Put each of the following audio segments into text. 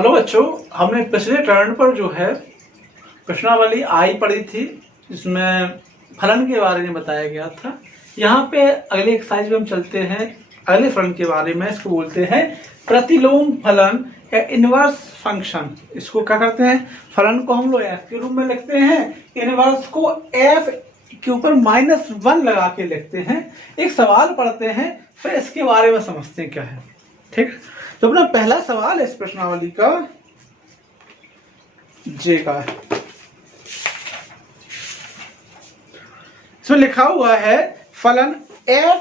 Hello बच्चों, हमने पिछले टर्न पर जो है प्रश्नावली आई पढ़ी थी, जिसमें फलन के बारे में बताया गया था। यहाँ पे अगले एक्सरसाइज में हम चलते हैं अगले फलन के बारे में। इसको बोलते हैं प्रतिलोम फलन या इनवर्स फंक्शन। इसको क्या करते हैं, फलन को हम लोग एफ के रूप में लिखते हैं, इनवर्स को एफ के ऊपर -1 लगा के लिखते हैं। एक सवाल पढ़ते हैं, फिर इसके बारे में समझते हैं क्या है। ठीक, तो अपना पहला सवाल इस प्रश्नावली का जे का है। इसमें लिखा हुआ है फलन f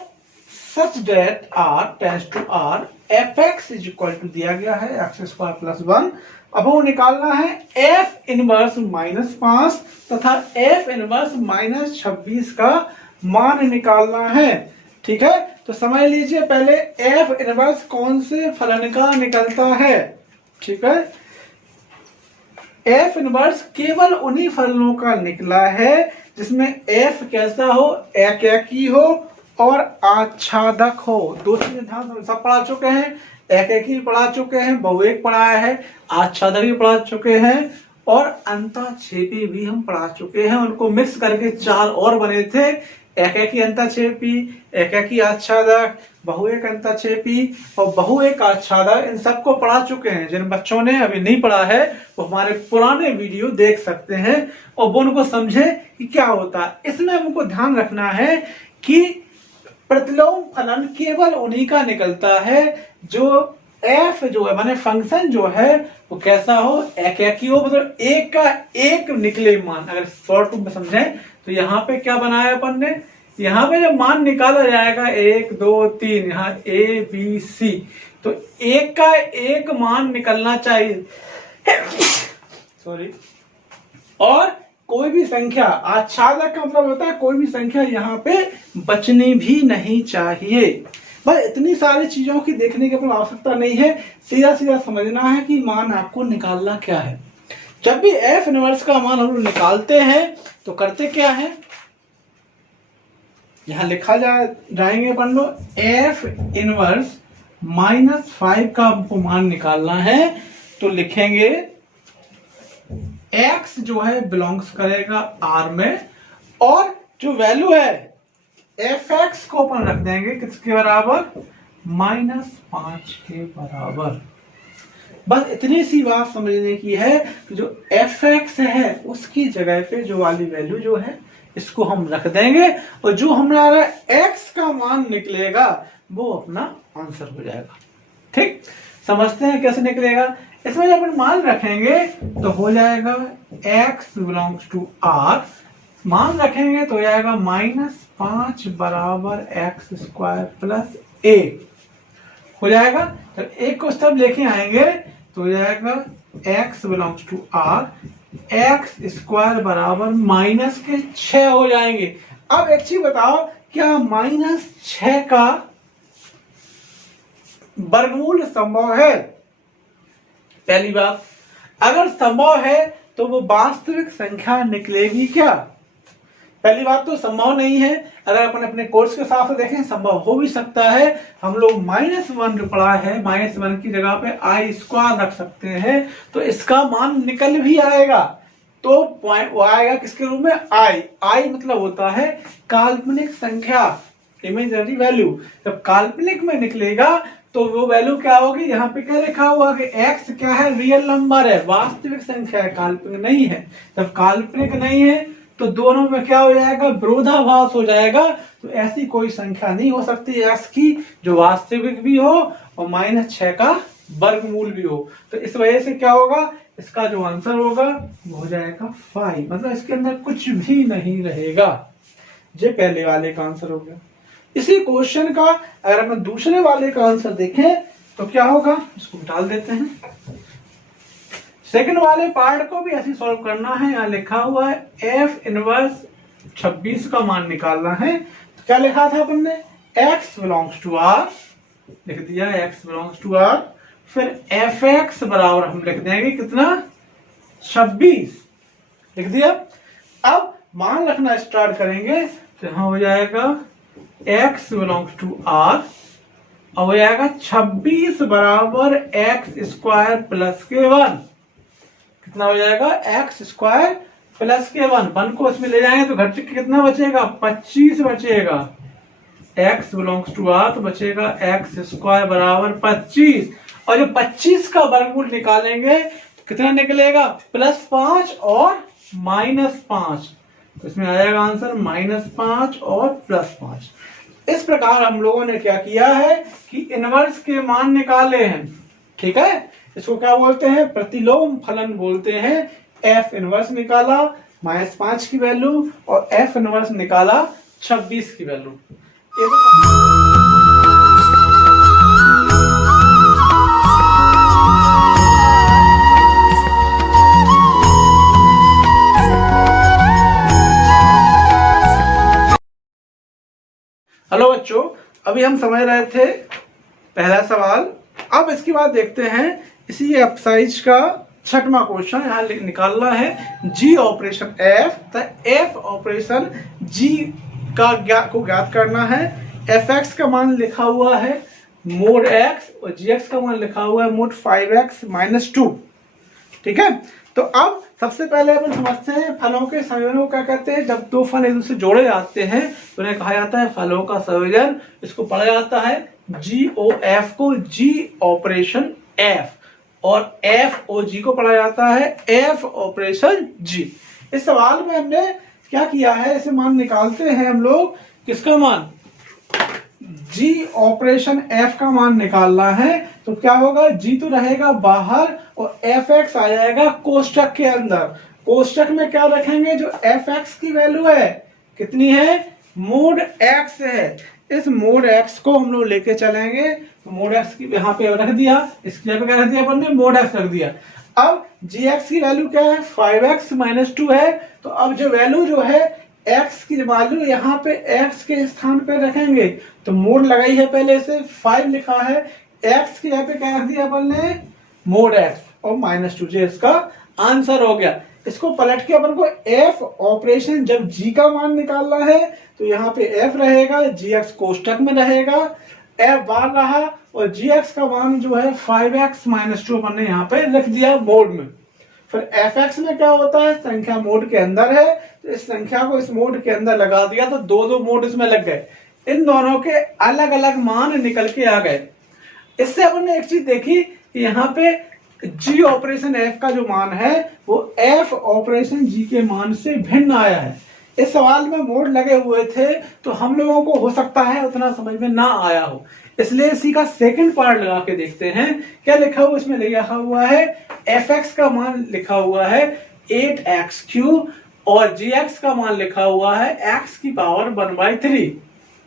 such that r tends to r fx is equal to दिया गया है x² + 1। अब वो निकालना है f इनवर्स -5 तथा f इनवर्स -26 का मान निकालना है। ठीक है, तो समझ लीजिए पहले f इनवर्स कौन से फलन का निकलता है। ठीक है, f इनवर्स केवल उन्हीं फलनों का निकला है जिसमें f कैसा हो, एकाकी हो और आच्छादक हो। दो चीजें ध्यान से सब पढ़ा चुके हैं, एकाकी पढ़ा चुके हैं, बहुएक पढ़ाया है, आच्छादक भी पढ़ा चुके हैं और अंतःक्षेपी भी हम पढ़ा चुके हैं। उनको मिक्स करके 4 और बने थे, एकाकी अंतःक्षेपी, एकाकी आच्छादक, बहुएक अंतःक्षेपी और बहुएक आच्छादक। इन सबको पढ़ा चुके हैं। जिन बच्चों ने अभी नहीं पढ़ा है वो हमारे पुराने वीडियो देख सकते हैं और वो उनको समझे कि क्या होता है। इसमें हमको ध्यान रखना है कि प्रतिलोम फलन केवल उन्हीं का निकलता है जो f जो है माने फंक्शन जो है वो कैसा हो, एकाकी हो, मतलब एक का एक निकले मान। अगर शॉर्ट रूप में समझें तो यहाँ पे क्या बनाया अपन ने, यहाँ पे जब मान निकाला जाएगा 1 2 3, यहाँ a b c, तो एक का एक मान निकलना चाहिए सॉरी। और कोई भी संख्या, आच्छादक का मतलब होता है कोई भी संख्या यहाँ पे बचनी भी नहीं चाहिए। बस इतनी सारी चीजों की देखने की कोई आवश्यकता नहीं है, सीधा सीधा समझना है कि मान आपको निकालना क्या है। जब भी f इनवर्स का मान हम लोग निकालते हैं तो करते क्या है, यहां लिखा जाएंगे अपन लोग f इनवर्स -5 का हमको मान निकालना है तो लिखेंगे x जो है बिलोंग्स करेगा r में और जो वैल्यू है fx को अपन रख देंगे किसके बराबर, -5 के बराबर। बस इतनी सी बात समझने की है कि जो fx है उसकी जगह पे जो वाली वैल्यू जो है इसको हम रख देंगे और जो हमारा x का मान निकलेगा वो अपना आंसर हो जाएगा। ठीक, समझते हैं कैसे निकलेगा। इसमें जब अपन मान रखेंगे तो हो जाएगा x बिलोंग्स टू r, मान रखेंगे तो हो जाएगा -5 बराबर x² + a हो जाएगा। तो एक को सब लेके आएंगे तो हो जाएगा x belongs to r, x² बराबर -6 हो जाएंगे। अब एक चीज बताओ, क्या -6 का वर्गमूल संभव है? पहली बात, अगर संभव है तो वो वास्तविक संख्या निकलेगी क्या? पहली बात तो संभव नहीं है। अगर अपन अपने कोर्स के हिसाब से देखें संभव हो भी सकता है। हम लोग -1 जो पढ़ा है, -1 की जगह पे i² रख सकते हैं तो इसका मान निकल भी आएगा। तो पॉइंट वो आएगा किसके रूप में, i मतलब होता है काल्पनिक संख्या, इमेजिनरी वैल्यू। जब काल्पनिक में निकलेगा तो वो वैल्यू क्या होगी, यहाँ पे क्या लिखा हुआ कि x क्या है, रियल नंबर है, वास्तविक संख्या है, काल्पनिक नहीं है। जब काल्पनिक नहीं है तो दोनों में क्या हो जाएगा, विरोधाभास हो जाएगा। तो ऐसी कोई संख्या नहीं हो सकती x की जो वास्तविक भी हो और -6 का वर्गमूल भी हो। तो इस वजह से क्या होगा, इसका जो आंसर होगा वो हो जाएगा 5, मतलब इसके अंदर कुछ भी नहीं रहेगा। ये पहले वाले का आंसर हो गया। इसी क्वेश्चन का अगर हम दूसरे वाले का आंसर देखें तो क्या होगा, इसको डाल देते हैं। सेकंड वाले पार्ट को भी ऐसे सॉल्व करना है। यहाँ लिखा हुआ है f इनवर्स 26 का मान निकालना है। तो क्या लिखा था अपन ने, x बिलोंग्स टू r लिख दिया, x बिलोंग्स टू r, फिर fx बराबर हम लिख देंगे कितना, 26 लिख दिया। अब मान रखना स्टार्ट करेंगे तो यहाँ हो जाएगा x बिलोंग्स टू r और हो जाएगा 26 बराबर एक्स स्क्वायर प्लस के 1। कितना हो जाएगा? एक्स स्क्वायर प्लस के 1 को इसमें ले जाएंगे तो घट के कितना बचेगा? 25 बचेगा। x बिलोंग्स टू r तो बचेगा एक्स स्क्वायर बराबर 25। और जो 25 का वर्गमूल निकालेंगे तो कितना निकलेगा? +5 और -5। तो इसमें आ जाएगा आंसर -5 और +5। इस प्रकार हम लोगों ने क्या किया है कि इनवर्स के मान निकाले हैं। ठीक है, इसको क्या बोलते हैं? प्रतिलोम फलन बोलते हैं। एफ इनवर्स निकाला -5 की वैल्यू और एफ इनवर्स निकाला 26 की वैल्यू। हेलो बच्चों, अभी हम समझ रहे थे पहला सवाल। अब इसके बाद देखते हैं इसी एक्सरसाइज का 6वां क्वेश्चन। यहाँ निकालना है जी ऑपरेशन एफ। तो एफ ऑपरेशन जी को ज्ञात करना है। एफ एक्स का मान लिखा हुआ है मोड एक्स और जी एक्स का मान लिखा हुआ है मोड 5x - 2। ठीक है, तो अब सबसे पहले अपन समझते हैं फलों के संयोजन को क्या कहते हैं। जब दो फल एक दूसरे से जोड़े जाते हैं तो उन्हें कहा जाता है फलों का संयोजन। इसको पढ़ा जाता है GOF को जी ऑपरेशन एफ, और FOG को पढ़ा जाता है एफ ऑपरेशन जी। इस सवाल में हमने क्या किया है, इसे मान निकालते हैं हम लोग। किसका मान? जी ऑपरेशन एफ का मान निकालना है। तो क्या होगा? जी तो रहेगा बाहर और एफ एक्स आ जाएगा कोष्टक के अंदर। कोष्टक में क्या रखेंगे? जो एफ एक्स की वैल्यू है कितनी है? मोड एक्स है। इस मोड एक्स को हम लोग लेके चलेंगे। तो मोड एक्स की यहाँ पे रख दिया, इसकी जगह क्या रख दिया अपन ने? मोड एक्स रख दिया। अब जी एक्स की वैल्यू क्या है? 5x - 2 है। तो अब जो वैल्यू जो है x की वैल्यू यहाँ पे x के स्थान पे रखेंगे। तो मोड लगाई है पहले से, 5 लिखा है, x की यहाँ पे क्या रख दिया अपन ने? मोड x और -2। जो इसका आंसर हो गया। इसको पलट के अपन को f ऑपरेशन जब g का मान निकालना है तो यहाँ पे f रहेगा, gx कोष्टक में रहेगा, f बाहर रहा और gx का मान जो है 5x - 2 अपन ने यहाँ पे रख दिया मोड में। फिर fx में क्या होता है? संख्या मोड के अंदर है तो इस संख्या को इस मोड के अंदर लगा दिया तो दो मोड इसमें लग गए। इन दोनों के अलग अलग मान निकल के आ गए। इससे अपन ने एक चीज देखी कि यहाँ पे जी ऑपरेशन एफ का जो मान है वो एफ ऑपरेशन जी के मान से भिन्न आया है। इस सवाल में मोड लगे हुए थे तो हम लोगों को हो सकता है उतना समझ में ना आया हो, इसलिए इसी का सेकंड पार्ट लगा के देखते हैं। क्या लिखा हुआ इसमें? लिखा हुआ है एफ एक्स का मान लिखा हुआ है 8x³ और gx का मान लिखा हुआ है x⁻⁴।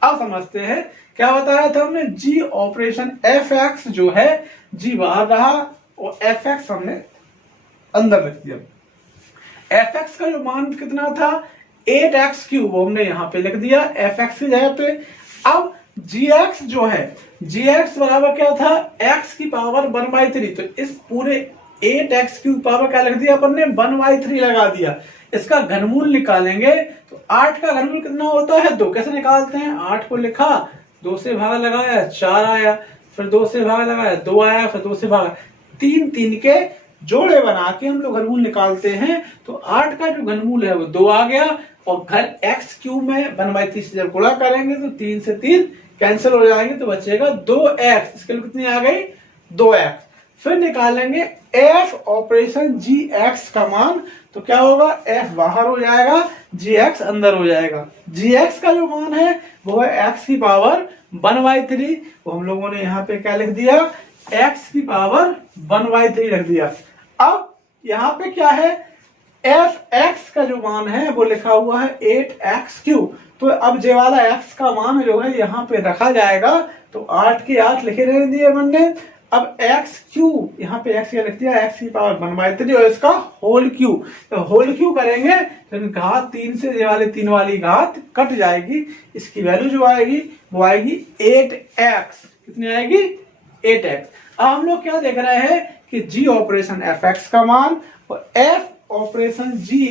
अब समझते हैं क्या बताया था हमने? जी ऑपरेशन एफ एक्स जो है जी बाहर रहा और एफ एक्स हमने अंदर रख दिया। एफ एक्स का जो मान कितना था? 8x³ वो हमने यहाँ पे लिख दिया एफ एक्स की जगह पे। अब gx जो है, gx बराबर क्या था? x⁻⁴। तो इस पूरे 8x³ पावर क्या लिख दिया अपन ने? 1/3 लगा दिया। इसका घनमूल निकालेंगे तो 8 का घनमूल कितना होता है? 2। कैसे निकालते हैं? 8 को लिखा, 2 से भागा लगाया 4 आया, फिर 2 से भागा लगाया 2 आया, फिर 2 से भागा 3 के जोड़े बना के हम लोग घनमूल निकालते हैं। तो 8 का जो घनमूल है वो 2 आ गया और घन x³ में 1/3 से जब गुणा करेंगे तो 3 से 3 कैंसिल हो जाएंगे तो बचेगा 2x। इसके लिए कितनी आ गई? 2x। फिर निकालेंगे f ऑपरेशन gx का मान। तो क्या होगा? f बाहर हो जाएगा, gx अंदर हो जाएगा। gx का जो मान है वो है x⁻⁴। वो हम लोगों ने यहाँ पे क्या लिख दिया? x⁻⁴ रख दिया। अब यहाँ पे क्या है? fx का जो मान है वो लिखा हुआ है 8x³। तो अब जे वाला x का मान जो है यहाँ पे रखा जाएगा। तो 8 के 8 लिखे रहने दिए हमने। अब x³ यहाँ पे x क्या लिख दिया? x⁻⁴ और इसका होल क्यू। तो होल क्यू करेंगे तो घात 3 से ये वाले 3 वाली घात कट जाएगी। इसकी वैल्यू जो आएगी वो आएगी 8x। कितनी आएगी? 8x। अब हम लोग क्या देख रहे हैं कि जी ऑपरेशन एफ एक्स का मान और एफ ऑपरेशन जी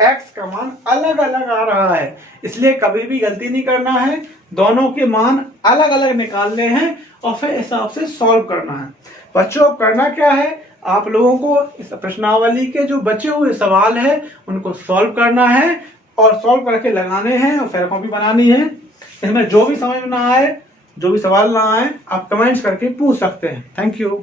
एक्स का मान अलग अलग आ रहा है, इसलिए कभी भी गलती नहीं करना है। दोनों के मान अलग अलग निकालने हैं और फिर इस हिसाब से सॉल्व करना है। बच्चों अब करना क्या है, आप लोगों को इस प्रश्नावली के जो बचे हुए सवाल है उनको सॉल्व करना है और सॉल्व करके लगाने हैं और फिर कॉपी बनानी है। इसमें जो भी समझ में ना आए, जो भी सवाल ना आए, आप कमेंट्स करके पूछ सकते हैं। Thank you.